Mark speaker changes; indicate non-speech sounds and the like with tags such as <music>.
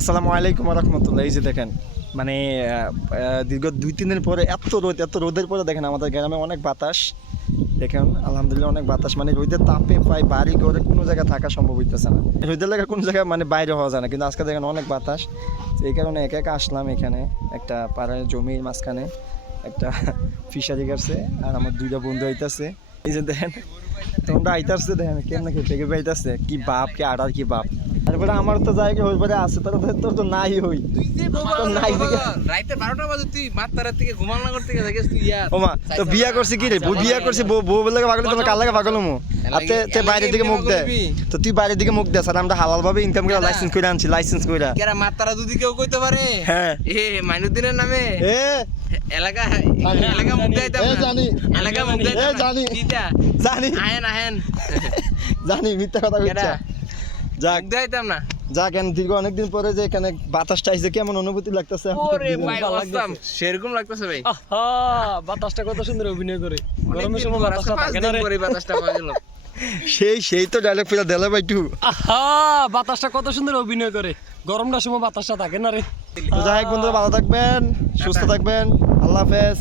Speaker 1: আসসালামু আলাইকুম রহমতুল্লাহ। এই যে দেখেন মানে দীর্ঘ দুই, তিন দিন পরে এত রোদ, এত রোদের পরে দেখেন আমাদের গ্রামে অনেক বাতাস। দেখেন, আলহামদুলিল্লাহ অনেক বাতাস মানে রোদের তাপে প্রায় বাড়ি ঘরে কোনো জায়গায় থাকা সম্ভব হইতেছে না। রোদের লাগে কোনো জায়গায় মানে বাইরে হওয়া যায় না, কিন্তু আজকে দেখেন অনেক বাতাস। এই কারণে একা একা আসলাম এখানে, একটা পাড়ার জমির মাঝখানে, একটা <laughs> ফিশারি কাছে আর আমার দুইটা বন্ধু আইতাছে। এই যে দেখেন, তোমরা আইতাছে দেখেন, কেমন খেতে পাইতাছে, কি বাপ, কি আড়ার কি বাপ। তারপরে আমার তো জায়গা হই পরে আছে তোর তোর তো নাই হই। তো নাই
Speaker 2: রাইতে বারোটা বাজে তুই মাত্রার থেকে ঘুমালনা করতে গেছে গেছিস তুই ইয়ার।
Speaker 1: ওমা তো বিয়া করছে কি রে? বউ বিয়া করছে বউ বউ বলে পাগল তোমার কাল লাগে পাগল মু আর তে বাইরের দিকে মুখ দে। তো তুই বাইরের দিকে মুখ দে স্যার আমরা হালাল ভাবে ইনকাম করে লাইসেন্স করে আনছি লাইসেন্স করে
Speaker 2: কেরা মাত্রা যদি কেউ কইতে পারে?
Speaker 1: হ্যাঁ।
Speaker 2: এ মাইনুদ্দিনের নামে?
Speaker 1: এ।
Speaker 2: এলাকা এলাকা মুখ দেয়তাম
Speaker 1: এ, জানি।
Speaker 2: এলাকা মুখ
Speaker 1: এ, জানি। জানি।
Speaker 2: আহেন আহেন
Speaker 1: জানি মিথ্যা কথা কইছা? যাক।
Speaker 2: মুখ দেয়তাম না।
Speaker 1: যা কেন দীর্ঘ অনেকদিন পরে যে এখানে বাতাসটা আইছে কেমন অনুভূতি লাগতেছে?
Speaker 2: ভাই অসাম। সেরকম লাগতেছে ভাই।
Speaker 3: বাতাসটা কত সুন্দর অভিনয় করে। গরমের সময়
Speaker 2: অনেকদিন পর,
Speaker 3: বাতাসটা থাকে না রে।
Speaker 2: বাতাসটা পাওয়া <laughs>
Speaker 1: সেই সেই তো ডায়লগ ফিরা দেলা বাইটু
Speaker 3: আহা বাতাসটা কত সুন্দর অভিনয় করে। গরমটার সময় বাতাসটা থাকে না রে।
Speaker 1: যাই হোক বন্ধুরা ভালো থাকবেন সুস্থ থাকবেন। আল্লাহ হাফেজ।